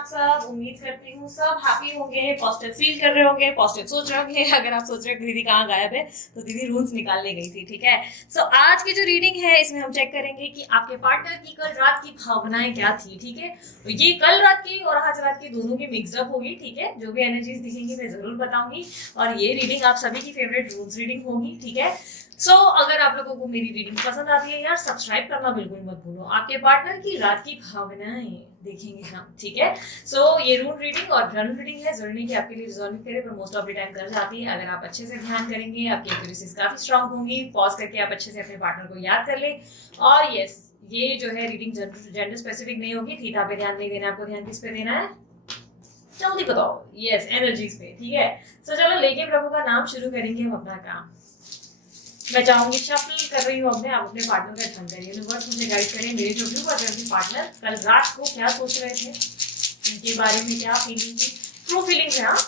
आप सब? उम्मीद करती हूँ सब हैप्पी होंगे, पॉजिटिव फील कर रहे होंगे, पॉजिटिव सोच रहे होंगे। अगर आप सोच रहे हो दीदी कहाँ गायब है, तो दीदी रूल्स निकालने गई थी, ठीक है। सो आज की जो रीडिंग है इसमें हम चेक करेंगे कि आपके पार्टनर की कल रात की भावनाएं क्या थी, ठीक है। तो ये कल रात की और आज रात की दोनों की मिक्सअप होगी, ठीक है। जो भी एनर्जीज दिखेंगी मैं जरूर बताऊंगी, और ये रीडिंग आप सभी की फेवरेट रूल्स रीडिंग होगी, ठीक है। अगर आप लोगों को मेरी रीडिंग पसंद आती है यार, सब्सक्राइब करना बिल्कुल मत भूलो। आपके पार्टनर की रात की भावनाएं देखेंगे हम, ठीक है। ये रूम रीडिंग और जनरल रीडिंग है, जरूरी नहीं कि आपके लिए रिजॉल्व करे, पर मोस्ट ऑफ द टाइम कर जाती है। अगर आप अच्छे से ध्यान करेंगे आपकी एक्यूरेसीज काफी स्ट्रांग होंगी। पॉज करके आप अच्छे से अपने पार्टनर को याद कर ले। और यस, ये जो है रीडिंग जेंडर स्पेसिफिक नहीं होगी। थीटा पे ध्यान नहीं देना, आपको ध्यान किस पे देना है, जल्दी बताओ। यस, एनर्जीज पे, ठीक है। चलो लेके प्रभु का नाम शुरू करेंगे हम अपना काम। मैं चाहूंगी शफल कर रही हूँ अपने, आप अपने पार्टनर का ध्यान करिए। यूनिवर्स मुझे गाइड करें, मेरे जो व्यू और पार्टनर कल रात को क्या सोच रहे थे, उनके बारे में क्या फीलिंग थी, ट्रू फीलिंग है। हाँ,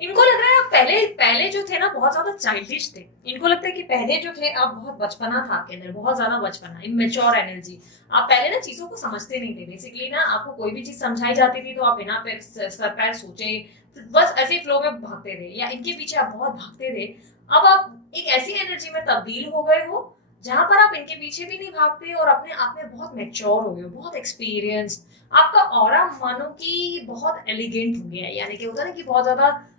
इनको लग रहा है आप पहले पहले जो थे ना बहुत ज्यादा चाइल्डिश थे। इनको लगता है कि पहले जो थे आप बहुत बचपना था आपके अंदर, बहुत ज्यादा बचपना, इमेच्योर एनर्जी। आप पहले ना चीजों को समझते नहीं थे। बेसिकली ना आपको कोई भी चीज समझाई जाती थी तो आप बिना सर पैर सोचे बस ऐसे फ्लो में भागते थे, या इनके पीछे आप बहुत भागते थे। अब आप एक ऐसी एनर्जी में तब्दील हो गए हो जहां पर आप इनके पीछे भी नहीं भागते और अपने आप में बहुत मैच्योर हो गए हो, बहुत एक्सपीरियंस्ड। आपका ऑरा मानो कि बहुत एलिगेंट हो गया है, यानी कि होता है ना कि बहुत ज्यादा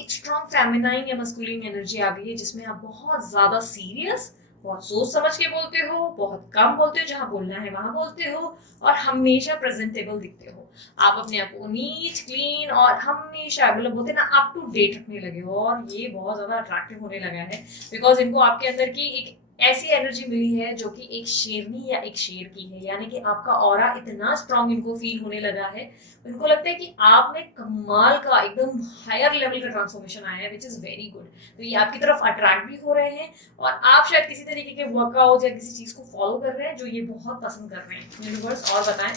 एक स्ट्रॉन्ग फेमिनाइन या मस्कुलिन एनर्जी आ गई है, जिसमें आप बहुत ज्यादा सीरियस, बहुत सोच समझ के बोलते हो, बहुत कम बोलते हो, जहां बोलना है वहां बोलते हो, और हमेशा प्रेजेंटेबल दिखते हो। आप अपने आप को नीट क्लीन और हमेशा मतलब बोलते ना अप टू डेट रखने लगे हो, और ये बहुत ज्यादा अट्रैक्टिव होने लगा है। बिकॉज इनको आपके अंदर की एक ऐसी एनर्जी मिली है जो कि एक शेरनी या एक शेर की है, यानी कि आपका ऑरा इतना स्ट्रांग इनको फील होने लगा है। इनको लगता है कि आप में कमाल का एकदम हायर लेवल का ट्रांसफॉर्मेशन आया है, विच इज वेरी गुड। तो ये आपकी तरफ अट्रैक्ट भी हो रहे हैं, और आप शायद किसी तरीके के वर्कआउट या किसी चीज को फॉलो कर रहे हैं जो ये बहुत पसंद कर रहे हैं। यूनिवर्स और बताएं।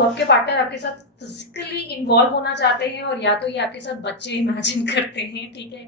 आपके पार्टनर आपके साथ फिजिकली इन्वॉल्व होना चाहते हैं, और या तो ये आपके साथ बच्चे इमेजिन करते हैं, ठीक है।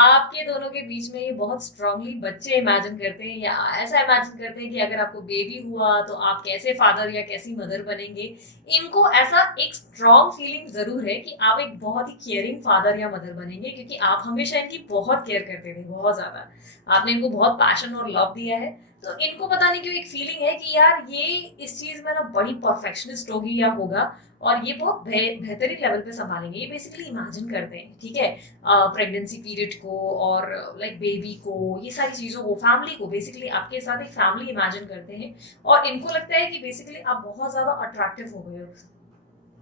आपके दोनों के बीच में ये बहुत स्ट्रांगली बच्चे इमेजिन करते हैं, या ऐसा इमेजिन करते हैं कि अगर आपको बेबी हुआ तो आप कैसे फादर या कैसी मदर बनेंगे। इनको ऐसा एक स्ट्रांग फीलिंग जरूर है कि आप एक बहुत ही केयरिंग फादर या मदर बनेंगे, क्योंकि आप हमेशा इनकी बहुत केयर करते थे, बहुत ज्यादा। आपने इनको बहुत पैशन और लव दिया है। तो इनको पता नहीं क्यों एक फीलिंग है कि यार ये इस चीज में ना बड़ी परफेक्शनिस्ट होगी या होगा, और ये बहुत बेहतरीन लेवल पे संभालेंगे। ये बेसिकली इमेजिन करते हैं, ठीक है, प्रेगनेंसी पीरियड को और लाइक बेबी को, ये सारी चीजों को, फैमिली को, बेसिकली आपके साथ एक फैमिली इमेजिन करते हैं। और इनको लगता है कि बेसिकली आप बहुत ज्यादा अट्रैक्टिव हो गए हो।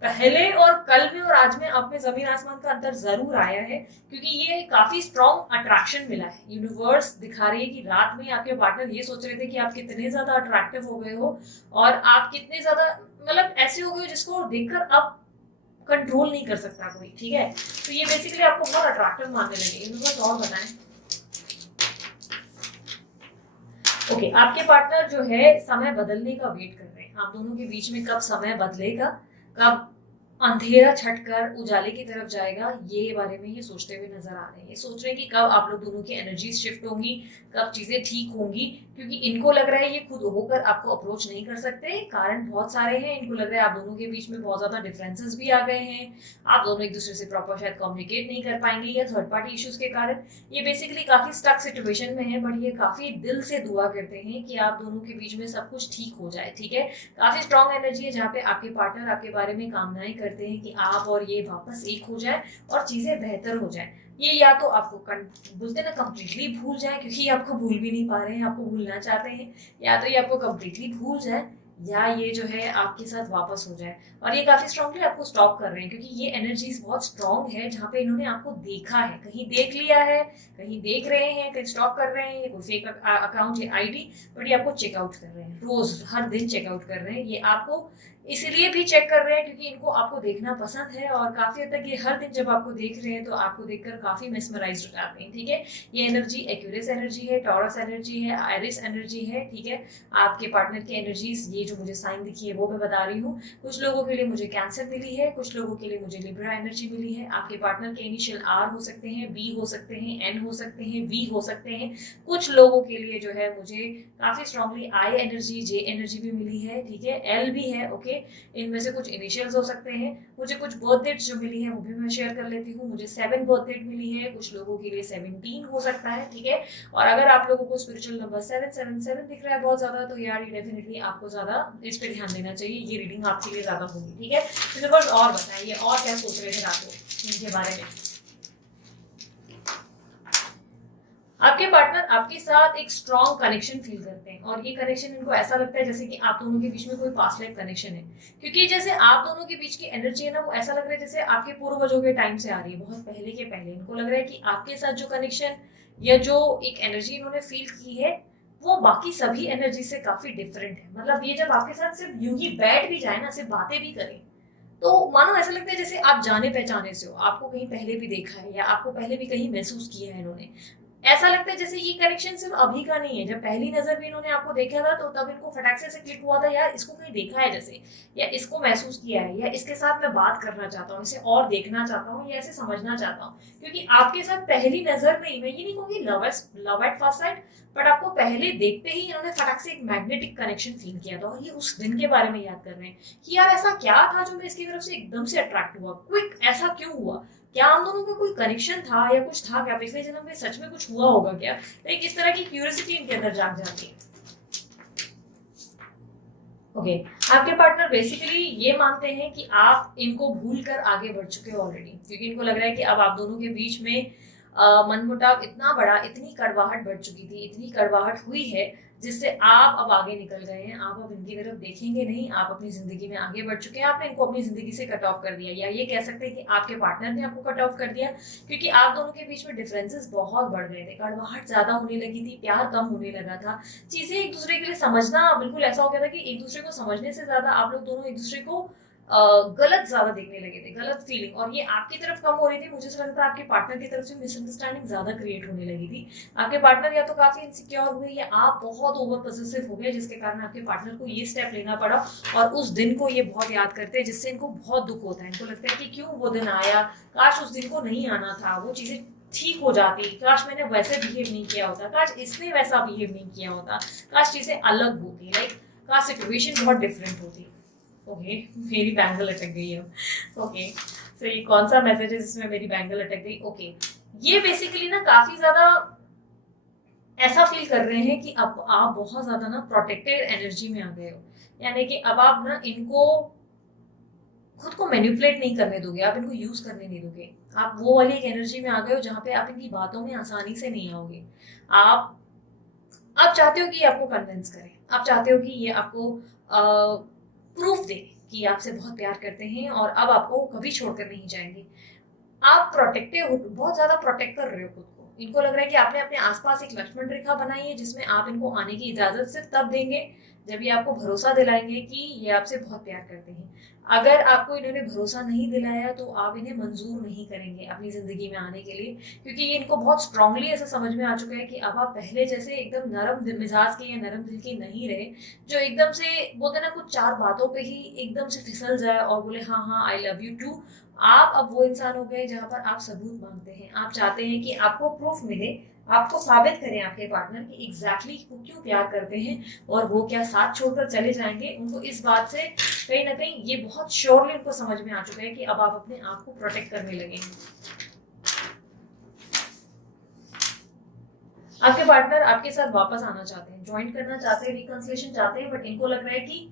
पहले और कल में और आज में आप में जमीन आसमान का अंतर जरूर आया है, क्योंकि ये काफी स्ट्रॉन्ग अट्रैक्शन मिला है। यूनिवर्स दिखा रही है कि रात में आपके पार्टनर ये सोच रहे थे कि आप कितने ज्यादा अट्रैक्टिव हो गए हो, और आप कितने ज्यादा मतलब ऐसे हो गए हो जिसको देखकर अब कंट्रोल नहीं कर सकता कोई, ठीक है। तो ये बेसिकली आपको बहुत अट्रैक्टिव मानने लगे। यूनिवर्स और बताएं। ओके, आपके पार्टनर जो है समय बदलने का वेट कर रहे हैं। आप दोनों के बीच में कब समय बदलेगा, कब अंधेरा छटकर उजाले की तरफ जाएगा, ये बारे में ये सोचते हुए नजर आ रहे हैं। ये सोच रहे हैं कि कब आप लोग दोनों की एनर्जी शिफ्ट होंगी, कब चीजें ठीक होंगी, क्योंकि इनको लग रहा है ये खुद होकर आपको अप्रोच नहीं कर सकते। कारण बहुत सारे हैं। इनको लग रहा है आप दोनों के बीच में बहुत ज्यादा डिफरेंसेस भी आ गए हैं। आप दोनों एक दूसरे से प्रॉपर शायद कम्युनिकेट नहीं कर पाएंगे, या थर्ड पार्टी इश्यूज के कारण ये बेसिकली काफी स्टक सिचुएशन में है। बट ये काफी दिल से दुआ करते हैं कि आप दोनों के बीच में सब कुछ ठीक हो जाए, ठीक है। काफी स्ट्रॉन्ग एनर्जी है जहाँ पे आपके पार्टनर आपके बारे में कामनाएं करते हैं कि आप और ये वापस एक हो जाए और चीजें बेहतर हो जाए। ये या तो आपको बोलते ना कंप्लीटली भूल जाए, क्योंकि आपको भूल भी नहीं पा रहे हैं, आपको भूलना चाहते हैं, या तो ये आपको कंप्लीटली भूल जाए, या ये जो है आपके साथ वापस हो जाए। और ये काफी स्ट्रांगली आपको स्टॉप कर रहे हैं, क्योंकि ये एनर्जीज बहुत स्ट्रांग है जहाँ पे इन्होंने आपको देखा है, कहीं देख लिया है, कहीं देख रहे हैं, कहीं स्टॉप कर रहे हैं, कोई फेक अकाउंट या आईडी, बट ये आपको चेकआउट कर रहे हैं, रोज हर दिन चेकआउट कर रहे हैं। ये आपको इसीलिए भी चेक कर रहे हैं क्योंकि इनको आपको देखना पसंद है, और काफी हद तक ये हर दिन जब आपको देख रहे हैं तो आपको देखकर काफी मेस्मराइज हो जाते हैं। ठीक है, ये एनर्जी एक्यूरियस एनर्जी है, टॉरस एनर्जी है, आयरिस एनर्जी है। ठीक है, आपके पार्टनर की एनर्जीज ये जो मुझे साइन दिखी है वो मैं बता रही हूँ। कुछ लोगों के लिए मुझे कैंसर मिली है, कुछ लोगों के लिए मुझे लिब्रा एनर्जी मिली है। आपके पार्टनर के इनिशियल आर हो सकते हैं, बी हो सकते हैं, एन हो सकते हैं, वी हो सकते हैं। कुछ लोगों के लिए जो है मुझे काफी strongly I energy, J energy भी मिली है। ठीक है, एल भी है। ओके, इनमें से कुछ इनिशियल्स हो सकते हैं। मुझे कुछ बर्थ डेट्स जो मिली है वो भी मैं शेयर कर लेती हूँ। मुझे 7 बर्थ डेट मिली है, कुछ लोगों के लिए 17 हो सकता है। ठीक है, और अगर आप लोगों को स्पिरिचुअल नंबर 777 दिख रहा है बहुत ज्यादा, तो यार ये डेफिनेटली आपको ज्यादा इस पे ध्यान देना चाहिए, ये रीडिंग आपके लिए ज्यादा होगी। ठीक है, तो बस और बताइए और क्या सोच रहे थे रात को इनके बारे में। आपके पार्टनर आपके साथ एक स्ट्रॉन्ग कनेक्शन फील करते हैं, और ये कनेक्शन इनको ऐसा लगता है जैसे कि आप दोनों के बीच में कोई पास्ट लाइफ कनेक्शन है। क्योंकि जैसे आप दोनों के बीच की एनर्जी है ना, वो ऐसा लग रहा है जैसे आपके पूर्वजों के टाइम से आ रही है, बहुत पहले के पहले। इनको लग रहा है कि आपके साथ जो कनेक्शन या जो एक एनर्जी इन्होंने फील की है वो बाकी सभी एनर्जी से काफी डिफरेंट है। मतलब ये जब आपके साथ सिर्फ यूं ही बैठ भी जाए ना, सिर्फ बातें भी करें, तो मानो ऐसा लगता है जैसे आप जाने पहचाने से हो, आपको कहीं पहले भी देखा है या आपको पहले भी कहीं महसूस किया है इन्होंने। ऐसा लगता है जैसे ये कनेक्शन सिर्फ अभी का नहीं है, जब पहली नजर में इन्होंने आपको देखा था तो तब इनको फटाक से क्लिक हुआ था, यार इसको कहीं देखा है जैसे, या इसको महसूस किया है, या इसके साथ मैं बात करना चाहता हूँ, इसे और देखना चाहता हूँ, या इसे समझना चाहता हूँ। क्योंकि आपके साथ पहली नजर में ही, मैं ये नहीं कहूंगी love at first sight, but आपको पहले देखते ही इन्होंने फटाक से एक मैग्नेटिक कनेक्शन फील किया था। और ये उस दिन के बारे में याद कर रहे हैं कि यार ऐसा क्या था जो मैं इसकी तरफ से एकदम से अट्रैक्ट हुआ, क्विक ऐसा क्यों हुआ, क्या हम दोनों का कोई कनेक्शन था या कुछ था क्या, पिछले जन्म में सच में कुछ हुआ होगा क्या। लाइक इस तरह की क्यूरियोसिटी इनके अंदर जाग जाती है। ओके, आपके पार्टनर बेसिकली ये मानते हैं कि आप इनको भूल कर आगे बढ़ चुके हो ऑलरेडी, क्योंकि इनको लग रहा है कि अब आप दोनों के बीच में मनमुटाव इतना बड़ा, इतनी कड़वाहट बढ़ चुकी थी, इतनी कड़वाहट हुई है जिससे आप अब आगे निकल गए हैं। आप अब इनकी तरफ देखेंगे नहीं, आप अपनी जिंदगी में आगे बढ़ चुके हैं। आपने इनको अपनी जिंदगी से कट ऑफ कर दिया, या ये कह सकते हैं कि आपके पार्टनर ने आपको कट ऑफ कर दिया, क्योंकि आप दोनों के बीच में डिफरेंसेस बहुत बढ़ गए थे, कड़वाहट ज्यादा होने लगी थी, प्यार कम होने लगा था, चीजें एक दूसरे के लिए समझना बिल्कुल ऐसा हो गया था कि एक दूसरे को समझने से ज्यादा आप लोग दोनों एक दूसरे को गलत ज्यादा देखने लगे थे, गलत फीलिंग। और ये आपकी तरफ कम हो रही थी, मुझे ऐसा लगता है आपके पार्टनर की तरफ से मिसअंडरस्टैंडिंग ज्यादा क्रिएट होने लगी थी। आपके पार्टनर या तो काफी इनसिक्योर हुए, या आप बहुत ओवर पॉसेसिव हो गए, जिसके कारण आपके पार्टनर को ये स्टेप लेना पड़ा। और उस दिन को ये बहुत याद करते हैं, जिससे इनको बहुत दुख होता है। इनको लगता है कि क्यों वो दिन आया, काश उस दिन को नहीं आना था, वो चीजें ठीक हो जाती, काश मैंने वैसे बिहेव नहीं किया होता, काश इसने वैसा बिहेव नहीं किया होता, काश चीजें अलग होती, लाइक काश सिचुएशन बहुत डिफरेंट होती। ओके, मेरी बैंगल अटक गई है। ओके, सो ये कौन सा मैसेज है जिसमें मेरी बैंगल अटक गई। ओके, ये बेसिकली ना काफी ज्यादा ऐसा फील कर रहे हैं कि अब आप बहुत ज्यादा ना प्रोटेक्टेड एनर्जी में आ गए हो, यानी कि अब आप ना इनको खुद को मैनिपुलेट नहीं करने दोगे, आप इनको यूज करने नहीं दोगे। आप वो वाली एक एनर्जी में आ गए हो जहां पे आप इनकी बातों में आसानी से नहीं आओगे। आप चाहते हो कि ये आपको कन्विंस करें, आप चाहते हो कि ये आपको प्रूफ दे कि आपसे बहुत प्यार करते हैं और अब आपको कभी छोड़कर नहीं जाएंगे। आप प्रोटेक्टिव, बहुत ज्यादा प्रोटेक्ट कर रहे हो खुद को। इनको लग रहा है कि आपने अपने आसपास एक लक्ष्मण रेखा बनाई है, जिसमें आप इनको आने की इजाजत सिर्फ तब देंगे जब ये आपको भरोसा दिलाएंगे कि ये आपसे बहुत प्यार करते हैं। अगर आपको इन्होंने भरोसा नहीं दिलाया तो आप इन्हें मंजूर नहीं करेंगे अपनी जिंदगी में आने के लिए, क्योंकि ये इनको बहुत स्ट्रांगली ऐसा समझ में आ चुका है कि अब आप पहले जैसे एकदम नरम मिजाज के या नरम दिल के नहीं रहे, जो एकदम से बोलते ना कुछ चार बातों पे ही एकदम से फिसल जाए और बोले हाँ हाँ आई लव यू टू। आप अब वो इंसान हो गए जहां पर आप सबूत मांगते हैं, आप चाहते हैं कि आपको प्रूफ मिले, आपको साबित करें आपके पार्टनर कि एग्जैक्टली वो क्यों प्यार करते हैं और वो क्या साथ छोड़कर चले जाएंगे। उनको इस बात से कहीं ना कहीं ये बहुत श्योरली उनको समझ में आ चुका है कि अब आप अपने आप को प्रोटेक्ट करने लगे हैं। आपके पार्टनर आपके साथ वापस आना चाहते हैं, ज्वाइन करना चाहते हैं, रिकंसिलिएशन चाहते हैं, बट इनको लग रहा है कि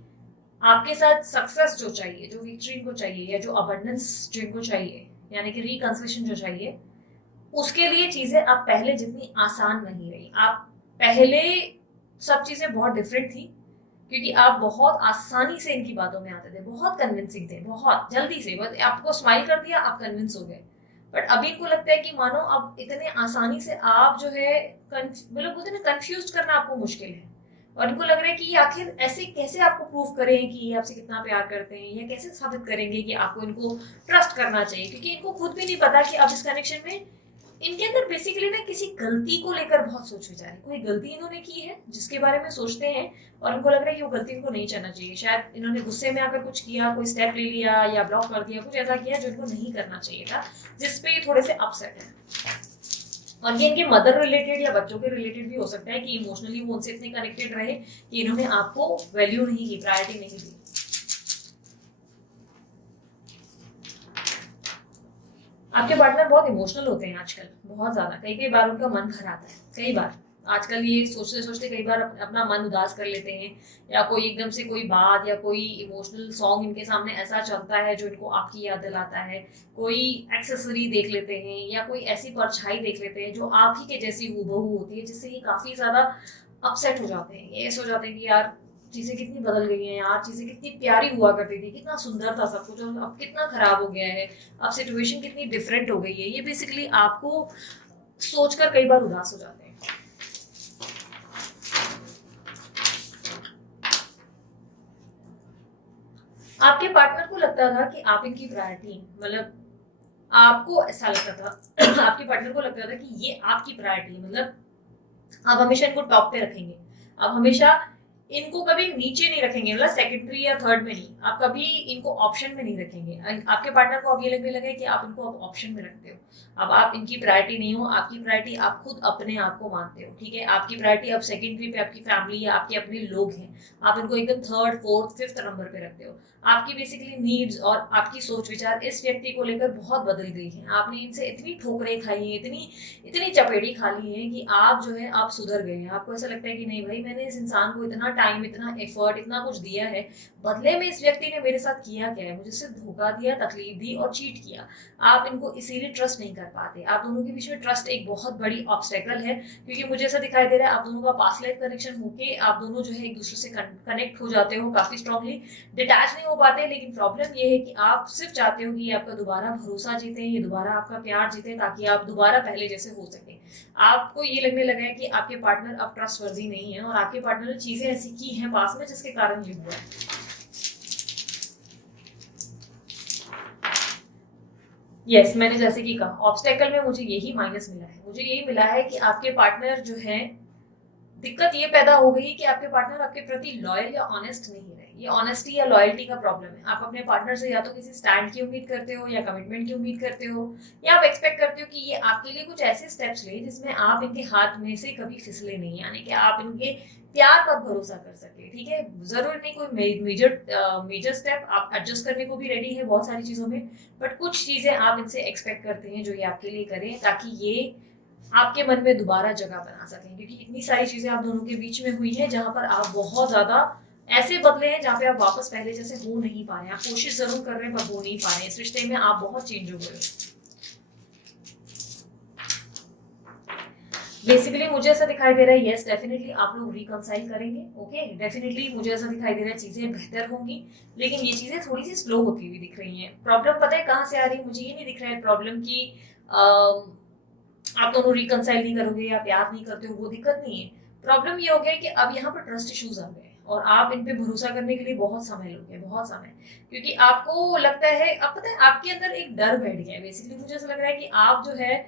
आपके साथ सक्सेस जो चाहिए, जो विक्ट्री इनको चाहिए, या जो अबंडेंस जो इनको चाहिए, यानी कि रिकंसिलिएशन जो चाहिए, उसके लिए चीजें अब पहले जितनी आसान नहीं रही। आप पहले सब चीजें बहुत डिफरेंट थी, क्योंकि आप बहुत आसानी से इनकी बातों में आते थे, बहुत कन्विंसिंग थे, बहुत जल्दी से, बस आपको स्माइल कर दिया आप कन्विंस हो गए। बट अभी इनको लगता है कि मानो अब इतने आसानी से आप जो है मतलब बोलते ना कंफ्यूज करना आपको मुश्किल है, और इनको लग रहा है कि ये आखिर ऐसे कैसे आपको प्रूव करें कि ये आपसे कितना प्यार करते हैं, या कैसे साबित करेंगे कि आपको इनको ट्रस्ट करना चाहिए, क्योंकि इनको खुद भी नहीं पता कि अब इस कनेक्शन में इनके अंदर बेसिकली ना किसी गलती को लेकर बहुत सोच विचार है। कोई गलती इन्होंने की है जिसके बारे में सोचते हैं और इनको लग रहा है कि वो गलती इनको नहीं करना चाहिए। शायद इन्होंने गुस्से में आकर कुछ किया, कोई स्टेप ले लिया या ब्लॉक कर दिया, कुछ ऐसा किया जो इनको नहीं करना चाहिए था, जिसपे ये थोड़े से अपसेट है। और ये इनके मदर रिलेटेड या बच्चों के रिलेटेड भी हो सकता है कि इमोशनली वो उनसे इतने कनेक्टेड रहे कि इन्होंने आपको वैल्यू नहीं की, प्रायोरिटी नहीं दी। आपके पार्टनर बहुत इमोशनल होते हैं आजकल, बहुत ज्यादा। कई कई बार उनका मन भर आता है, कई बार आजकल ये सोचते सोचते कई बार अपना मन उदास कर लेते हैं, या कोई एकदम से कोई बात या कोई इमोशनल सॉन्ग इनके सामने ऐसा चलता है जो इनको आपकी याद दिलाता है, कोई एक्सेसरी देख लेते हैं या कोई ऐसी परछाई देख लेते हैं जो आप ही के जैसी हूबहू होती है, जिससे ये काफी ज्यादा अपसेट हो जाते हैं। ये ऐसे हो जाते हैं कि यार चीजें कितनी बदल गई हैं यार, चीजें कितनी प्यारी हुआ करती थी, कितना सुंदर था सब कुछ, और अब कितना खराब हो गया है, अब सिचुएशन कितनी डिफरेंट हो गई है। ये बेसिकली आपको सोचकर कई बार उदास हो जाते हैं। आपके पार्टनर को लगता था कि आप इनकी प्रायोरिटी हैं, मतलब आपको ऐसा लगता था आपके पार्टनर को लगता था कि ये आपकी प्रायोरिटी है, मतलब आप हमेशा इनको टॉप पे रखेंगे, आप हमेशा इनको कभी नीचे नहीं रखेंगे, मतलब सेकेंडरी या थर्ड में नहीं, आप कभी इनको ऑप्शन में नहीं रखेंगे। आपके पार्टनर को अब ये लगने लगे कि आप इनको अब ऑप्शन में रखते हो, अब आप इनकी प्रायोरिटी नहीं हो, आपकी प्रायोरिटी आप खुद अपने आप को मानते हो, ठीक है। आपकी प्रायोरिटी अब सेकेंडरी पे आपकी फैमिली या आपके अपने लोग हैं, आप इनको एकदम थर्ड फोर्थ फिफ्थ नंबर पे रखते हो। आपकी बेसिकली नीड्स और आपकी सोच विचार इस व्यक्ति को लेकर बहुत बदल गई है। आपने इनसे इतनी ठोकरें खाई हैं, इतनी चपेड़ी खा ली है कि आप जो है आप सुधर गए हैं। आपको ऐसा लगता है कि नहीं भाई, मैंने इस इंसान को इतना टाइम, इतना एफर्ट, इतना कुछ दिया है, बदले में इस व्यक्ति ने मेरे साथ किया क्या है, मुझे सिर्फ धोखा दिया, तकलीफ दी और चीट किया। आप इनको इसीलिए ट्रस्ट नहीं कर पाते। आप दोनों के बीच में ट्रस्ट एक बहुत बड़ी ऑब्स्टेकल है, क्योंकि मुझे ऐसा दिखाई दे रहा है आप दोनों का पास्ट लाइफ कनेक्शन होके आप दोनों जो है एक दूसरे से कनेक्ट हो जाते हो काफी स्ट्रांगली, डिटैच नहीं हो पाते। लेकिन प्रॉब्लम ये है कि आप सिर्फ चाहते हो कि ये आपका दोबारा भरोसा जीते, ये दोबारा आपका प्यार जीते, ताकि आप दोबारा पहले जैसे हो सके। आपको ये लगने लगा है कि आपके पार्टनर अब ट्रस्टवर्दी नहीं है, और आपके पार्टनर ने चीजें ऐसी की हैं पास में जिसके कारण ये हुआ है। यस, मैंने जैसे कि कहा ऑब्स्टेकल में मुझे यही माइनस मिला है, मुझे यही मिला है कि आपके पार्टनर जो है, दिक्कत ये पैदा हो गई कि आपके पार्टनर आपके प्रति लॉयल या ऑनेस्ट नहीं रहे। ये ऑनेस्टी या लॉयल्टी का प्रॉब्लम है। आप अपने पार्टनर से या तो किसी स्टैंड की उम्मीद करते हो, या कमिटमेंट की उम्मीद करते हो, या आप एक्सपेक्ट करते हो कि ये आपके लिए कुछ ऐसे स्टेप्स ले जिसमें आप इनके हाथ में से कभी फिसले नहीं, यानी कि आप इनके प्यार पर भरोसा कर सके, ठीक है। जरूर नहीं कोई मेजर स्टेप, आप एडजस्ट करने को भी रेडी है बहुत सारी चीजों में, बट कुछ चीजें आप इनसे एक्सपेक्ट करते हैं जो ये आपके लिए करें, ताकि ये आपके मन में दोबारा जगह बना सकें। क्योंकि इतनी सारी चीजें आप दोनों के बीच में हुई है जहां पर आप बहुत ज्यादा ऐसे बदले हैं जहां पे आप वापस पहले जैसे हो नहीं पा रहे हैं। आप कोशिश जरूर कर रहे हैं पर हो नहीं पा रहे हैं। इस रिश्ते में आप बहुत चेंज हो गए। बेसिकली मुझे ऐसा दिखाई दे रहा है, यस डेफिनेटली आप लोग रिकंसाइल करेंगे, ओके डेफिनेटली मुझे ऐसा दिखाई दे रहा है चीजें बेहतर होंगी, लेकिन ये चीजें थोड़ी सी स्लो होती हुई दिख रही हैं। प्रॉब्लम पता है कहाँ से आ रही है? मुझे ये नहीं दिख रहा है प्रॉब्लम की आप दोनों रिकंसाइल नहीं करोगे या प्यार नहीं करते हो, वो दिक्कत नहीं है। प्रॉब्लम ये हो गया कि अब यहाँ पर ट्रस्ट इश्यूज आ गए और आप इन पे भरोसा करने के लिए बहुत समय लोगे, बहुत समय, क्योंकि आपको लगता है, अब पता है आपके अंदर एक डर बैठ गया है। बेसिकली मुझे ऐसा लग रहा है कि आप जो है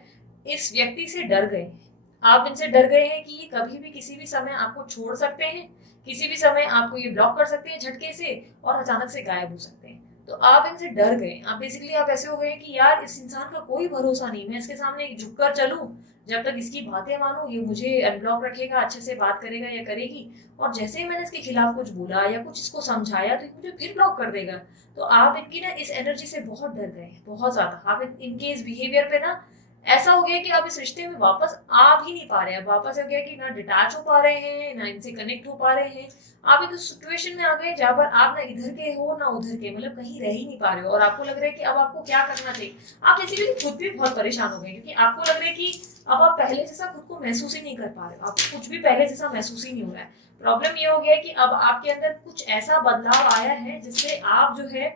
इस व्यक्ति से डर गए हैं। आप इनसे डर गए हैं कि ये कभी भी किसी भी समय आपको छोड़ सकते हैं, किसी भी समय आपको ये ब्लॉक कर सकते हैं झटके से, और अचानक से गायब हो सकते हैं। तो आप इनसे डर गए। आप बेसिकली आप ऐसे हो गए कि यार इस इंसान का कोई भरोसा नहीं, मैं इसके सामने झुककर चलूं, जब तक इसकी बातें मानूं ये मुझे अनब्लॉक रखेगा, अच्छे से बात करेगा या करेगी, और जैसे ही मैंने इसके खिलाफ कुछ बोला या कुछ इसको समझाया तो ये मुझे फिर ब्लॉक कर देगा। तो आप इनकी ना इस एनर्जी से बहुत डर गए हैं, बहुत ज्यादा। आप इनके इस बिहेवियर पे ना ऐसा हो गया कि आप इस रिश्ते में वापस आ भी नहीं पा रहे हैं। वापस हो गया कि ना डिटैच हो पा रहे हैं, ना इनसे कनेक्ट हो पा रहे हैं। आप एक सिचुएशन में आ गए जहां पर आप ना इधर के हो ना उधर के, मतलब कहीं रह ही नहीं पा रहे हो, और आपको लग रहा है कि अब आपको क्या करना चाहिए। आप इसीलिए खुद भी बहुत परेशान हो गए, क्योंकि आपको लग रहा है कि अब आप पहले जैसा खुद को महसूस ही नहीं कर पा रहे हो, आपको कुछ भी पहले जैसा महसूस ही नहीं हो रहा है। प्रॉब्लम ये हो गया है कि अब आपके अंदर कुछ ऐसा बदलाव आया है जिससे आप जो है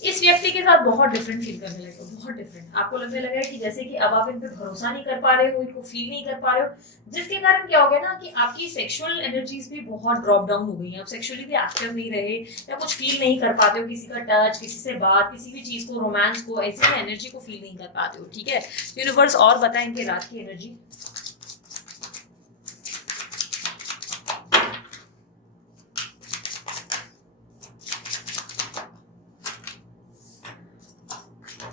इस व्यक्ति के साथ बहुत डिफरेंट फील करने लगे हो, बहुत डिफरेंट। आपको लगने लगा है कि जैसे कि अब आप इन पे भरोसा नहीं कर पा रहे हो, इनको फील नहीं कर पा रहे हो, जिसके कारण क्या हो गया ना कि आपकी सेक्सुअल एनर्जीज भी बहुत ड्रॉप डाउन हो गई हैं। आप सेक्सुअली भी एक्टिव नहीं रहे, या कुछ फील नहीं कर पाते हो, किसी का टच, किसी से बात, किसी भी चीज को, रोमांस को, ऐसी एनर्जी को फील नहीं कर पाते हो। ठीक है, यूनिवर्स और बताएं इनके रात की एनर्जी।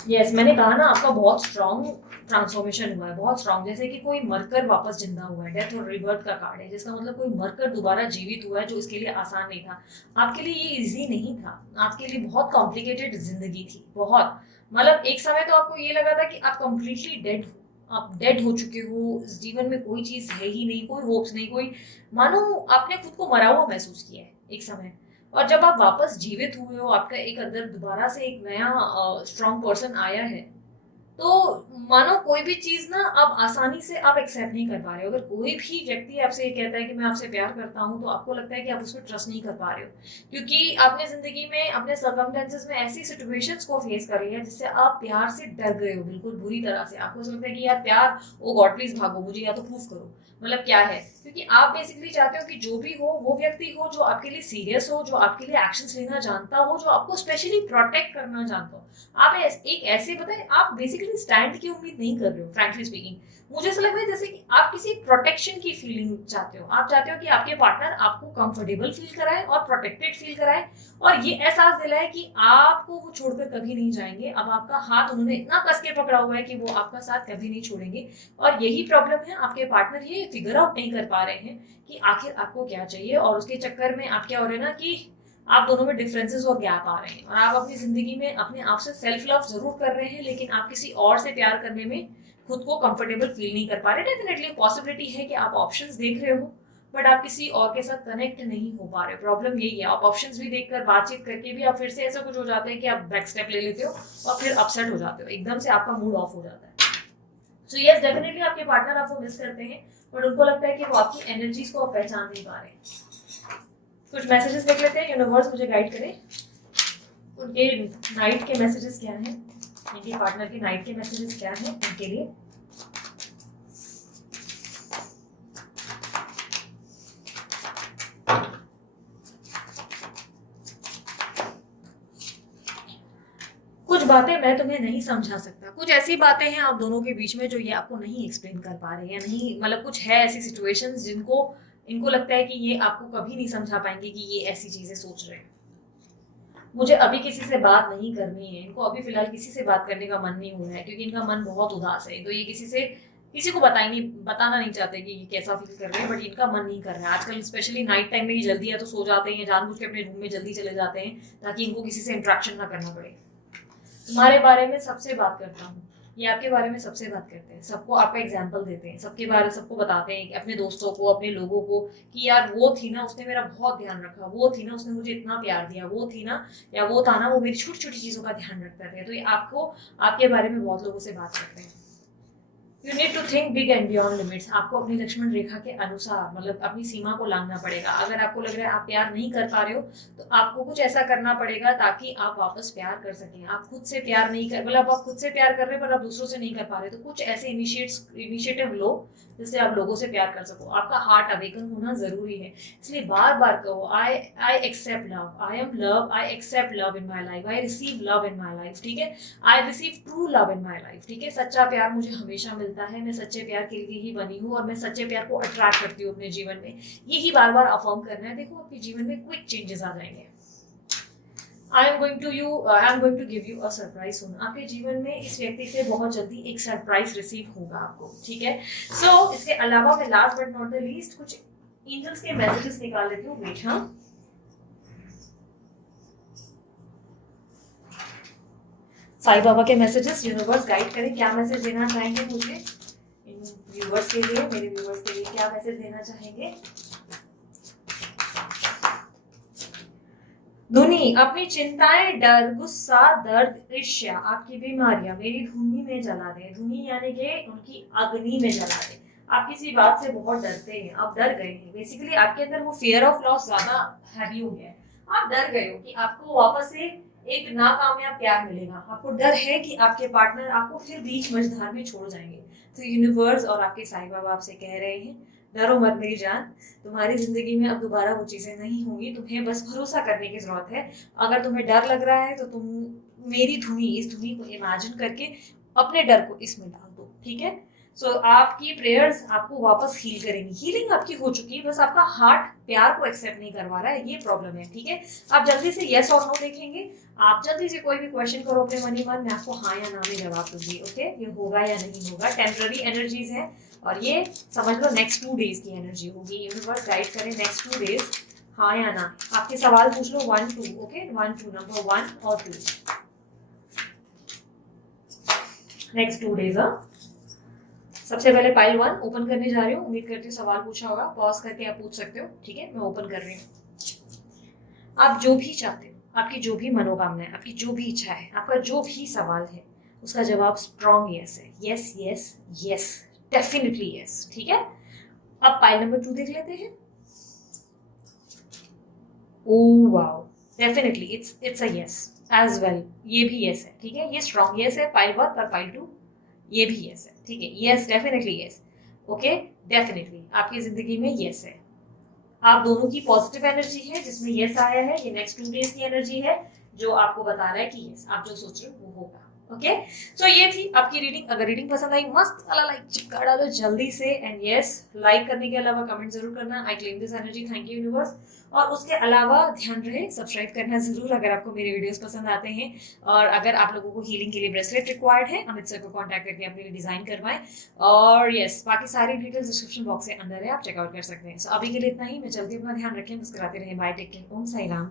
यस, मैंने कहा ना आपका बहुत स्ट्रॉन्ग ट्रांसफॉर्मेशन हुआ है, बहुत स्ट्रॉन्ग, जैसे कि कोई मरकर वापस जिंदा हुआ है। डेथ और रिबर्थ का कार्ड है, जिसका मतलब कोई मरकर दोबारा जीवित हुआ है, जो इसके लिए आसान नहीं था। आपके लिए ये इजी नहीं था, आपके लिए बहुत कॉम्प्लिकेटेड जिंदगी थी, बहुत। मतलब एक समय तो आपको ये लगा था कि आप कंप्लीटली डेड हो, आप डेड हो चुके हो, इस जीवन में कोई चीज है ही नहीं, कोई होप्स नहीं, कोई, मानो आपने खुद को मरा हुआ महसूस किया है एक समय। और जब आप वापस जीवित हुए हो, आपका एक अंदर दोबारा से एक नया स्ट्रॉन्ग पर्सन आया है, तो मानो कोई भी चीज ना अब आसानी से आप एक्सेप्ट नहीं कर पा रहे हो। अगर कोई भी व्यक्ति आपसे ये कहता है कि मैं आपसे प्यार करता हूँ, तो आपको लगता है कि आप उस पर ट्रस्ट नहीं कर पा रहे हो, क्योंकि आपने जिंदगी में अपने सर्कमस्टेंसेस में ऐसी सिचुएशंस को फेस कर लिया है जिससे आप प्यार से डर गए हो, बिल्कुल बुरी तरह से। आपको लगता है कि यार प्यार, ओ गॉड प्लीज भागो, मुझे या तो प्रूफ करो, मतलब क्या है। क्योंकि आप बेसिकली चाहते हो कि जो भी हो वो व्यक्ति हो जो आपके लिए सीरियस हो, जो आपके लिए एक्शंस लेना जानता हो, जो आपको स्पेशली प्रोटेक्ट करना जानता हो। आप एक ऐसे बताए, आप बेसिकली स्टैंड की उम्मीद नहीं कर रहे हो, फ्रैंकली स्पीकिंग। मुझे ऐसा लग रहा है जैसे कि आप किसी प्रोटेक्शन की फीलिंग चाहते हो। आप चाहते हो कि आपके पार्टनर आपको कंफर्टेबल फील कराए और प्रोटेक्टेड फील कराए, और ये एहसास दिलाए कि आपको वो छोड़कर कभी नहीं जाएंगे। अब आपका हाथ उन्होंने इतना कस के पकड़ा हुआ है कि वो आपका साथ कभी नहीं छोड़ेंगे। और यही प्रॉब्लम है, आपके पार्टनर ये फिगर आउट नहीं कर पा रहे हैं कि आखिर आपको क्या चाहिए, और उसके चक्कर में आप क्या हो रहे हैं ना कि आप दोनों में डिफरेंसेस और गैप आ रहे हैं, और आप अपनी जिंदगी में अपने आप से सेल्फ लव जरूर कर रहे हैं, लेकिन आप किसी और से प्यार करने में खुद को कंफर्टेबल फील नहीं कर पा रहे। डेफिनेटली पॉसिबिलिटी है कि आप ऑप्शंस देख रहे हो, बट आप किसी और के साथ कनेक्ट नहीं हो पा रहे। प्रॉब्लम यही है, आप ऑप्शंस भी देखकर, बातचीत करके भी आप फिर से ऐसा कुछ हो जाता है कि आप बैक स्टेप ले लेते हो और फिर अपसेट हो जाते हो, एकदम से आपका मूड ऑफ हो जाता है। सो यस, डेफिनेटली आपके पार्टनर आपको मिस करते हैं, बट उनको लगता है कि वो आपकी एनर्जीज को आप पहचान नहीं पा रहे। कुछ मैसेजेस देख लेते हैं, यूनिवर्स मुझे गाइड करें, उनके नाइट के मैसेजेस क्या हैं, इनके पार्टनर के नाइट के मैसेजेस क्या हैं उनके लिए। कुछ बातें मैं तुम्हें नहीं समझा सकता, कुछ ऐसी बातें हैं आप दोनों के बीच में जो ये आपको नहीं एक्सप्लेन कर पा रहे, या नहीं, मतलब कुछ है ऐसी सिचुएशंस जिनको इनको लगता है कि ये आपको कभी नहीं समझा पाएंगे कि ये ऐसी चीजें सोच रहे हैं। मुझे अभी किसी से बात नहीं करनी है, इनको अभी फिलहाल किसी से बात करने का मन नहीं हो रहा है, क्योंकि इनका मन बहुत उदास है। तो ये किसी को बताना नहीं चाहते कि ये कैसा फील कर रहे हैं, बट इनका मन नहीं कर रहा है आजकल। स्पेशली नाइट टाइम में ये जल्दी या तो सो जाते हैं, जानबूझ के अपने रूम में जल्दी चले जाते हैं, ताकि इनको किसी से इंट्रैक्शन ना करना पड़े। तुम्हारे बारे में सबसे बात करता हूँ, ये आपके बारे में सबसे बात करते हैं, सबको आपका एग्जाम्पल देते हैं, सबके बारे सबको बताते हैं, अपने दोस्तों को, अपने लोगों को, कि यार वो थी ना, उसने मेरा बहुत ध्यान रखा, वो थी ना, उसने मुझे इतना प्यार दिया, वो थी ना, या वो था ना, वो मेरी छोटी छोटी चीजों का ध्यान रखता है। तो ये आपको, आपके बारे में बहुत लोगों से बात करते हैं। You need to think big and beyond limits. आपको अपनी लक्ष्मण रेखा के अनुसार, मतलब अपनी सीमा को लांघना पड़ेगा। अगर आपको लग रहा है आप प्यार नहीं कर पा रहे हो, तो आपको कुछ ऐसा करना पड़ेगा ताकि आप वापस प्यार कर सकें। आप खुद से प्यार नहीं कर, मतलब आप खुद से प्यार कर रहे हैं पर आप दूसरों से नहीं कर पा रहे, तो कुछ ऐसे इनिशिएटिव लो जिससे आप लोगों से प्यार कर सको। आपका हार्ट अवेकन होना जरूरी है, इसलिए बार बार कहो, I accept love, I am love, I accept love in my life, I receive love in my life. ठीक है, I receive true love in my life. ठीक है, सच्चा प्यार मुझे हमेशा मिलता है, मैं सच्चे प्यार के लिए ही बनी हूँ, और मैं सच्चे प्यार को अट्रैक्ट करती हूँ अपने जीवन में। यही बार बार अफर्म करना है। देखो आपके जीवन में क्विक चेंजेस आ जाएंगे। I am going to give you a surprise soon. आपके जीवन में इस व्यक्ति से बहुत जल्दी एक सरप्राइज रिसीव होगा आपको। ठीक है, सो इसके अलावा मैं last but not the least कुछ एंजल्स के मैसेजेस निकाल लेती हूँ। वेट, हाँ, साईं बाबा के मैसेजेस, यूनिवर्स गाइड करें, क्या मैसेज देना चाहेंगे मुझे इन व्यूवर्स के लिए, मेरे व्यूवर्स के लिए क्या मैसेज देना चाहेंगे। धुनी, अपनी चिंताएं, डर, गुस्सा, दर्द, ईर्ष्या, आपकी बीमारियां मेरी धुनी में जला दे। धुनी यानी कि उनकी अग्नि में जला दे। आप किसी बात से बहुत डरते हैं, आप डर गए हैं, बेसिकली आपके अंदर वो फियर ऑफ लॉस ज्यादा हैवी हो गया है। आप डर गए हो कि आपको वापस से एक नाकामयाब प्यार मिलेगा, आपको डर है कि आपके पार्टनर आपको फिर बीच मझधार में छोड़ जाएंगे। तो यूनिवर्स और आपके साईं बाबा आपसे कह रहे हैं, डरो मत मेरी जान, तुम्हारी जिंदगी में अब दोबारा वो चीजें नहीं होंगी, तुम्हें बस भरोसा करने की जरूरत है। अगर तुम्हें डर लग रहा है तो तुम मेरी धुनी, इस धुनी को इमेजिन करके अपने डर को इसमें डाल दो, ठीक है। सो आपकी प्रेयर्स आपको वापस हील करेंगी। हीलिंग आपकी हो चुकी है, बस आपका हार्ट प्यार को एक्सेप्ट नहीं करवा रहा है, ये प्रॉब्लम है, ठीक है। आप जल्दी से यस और नो देखेंगे, आप जल्दी से कोई भी क्वेश्चन करो अपने मन ही मन, मैं आपको हाँ या ना में जवाब दूंगी, ओके। ये होगा या नहीं होगा, टेम्पररी एनर्जीज है, और ये समझ लो नेक्स्ट 2 डेज की एनर्जी होगी। यूनिवर्स गाइड करें नेक्स्ट 2 डेज, हाँ या ना। आपके सवाल पूछ लो 1 2, ओके, 1 2, नंबर 1 और 2, नेक्स्ट 2 डेज। सबसे पहले पाइल 1 ओपन करने जा रही हूँ, उम्मीद करती हूँ सवाल पूछा होगा, पॉज करके आप पूछ सकते हो, ठीक है। मैं ओपन कर रही हूँ। आप जो भी चाहते हो, आपकी जो भी मनोकामना है, आपकी जो भी इच्छा है, आपका जो भी सवाल है, उसका जवाब स्ट्रॉन्ग यस है। Yes yes yes, definitely yes, ठीक है। अब पाइल नंबर 2 देख लेते हैं। Oh wow, definitely it's a yes as well, ये भी यस है, ठीक है। ये स्ट्रॉन्ग यस है पाइल 1 और पाइल 2, ये भी यस है, ठीक है। Yes, definitely yes, okay, definitely आपकी जिंदगी में यस है। आप दोनों की पॉजिटिव एनर्जी है जिसमें यस आया है, ये नेक्स्ट 2 डेज की एनर्जी है जो आपको बता रहा है कि यस, आप जो सोच रहे हो वो होगा, ओके। सो ये थी आपकी रीडिंग। अगर रीडिंग पसंद आई, मस्त वाला लाइक चिपका डालो जल्दी से, एंड यस, लाइक करने के अलावा कमेंट जरूर करना, I claim this energy, thank you universe. और उसके अलावा ध्यान रहे सब्सक्राइब करना जरूर अगर आपको मेरे वीडियोस पसंद आते हैं। और अगर आप लोगों को हीलिंग के लिए ब्रेसलेट रिक्वायर्ड है, अमित सर को कांटेक्ट करके अपने लिए डिजाइन करवाएं। और यस, बाकी सारी डिटेल्स डिस्क्रिप्शन बॉक्स के अंदर है, आप चेकआउट कर सकते हैं। सो अभी के लिए इतना ही, मैं जल्दी अपना ध्यान रखें, मुस्कुराते रहें, बाय, टेक केयर, ओम साई राम।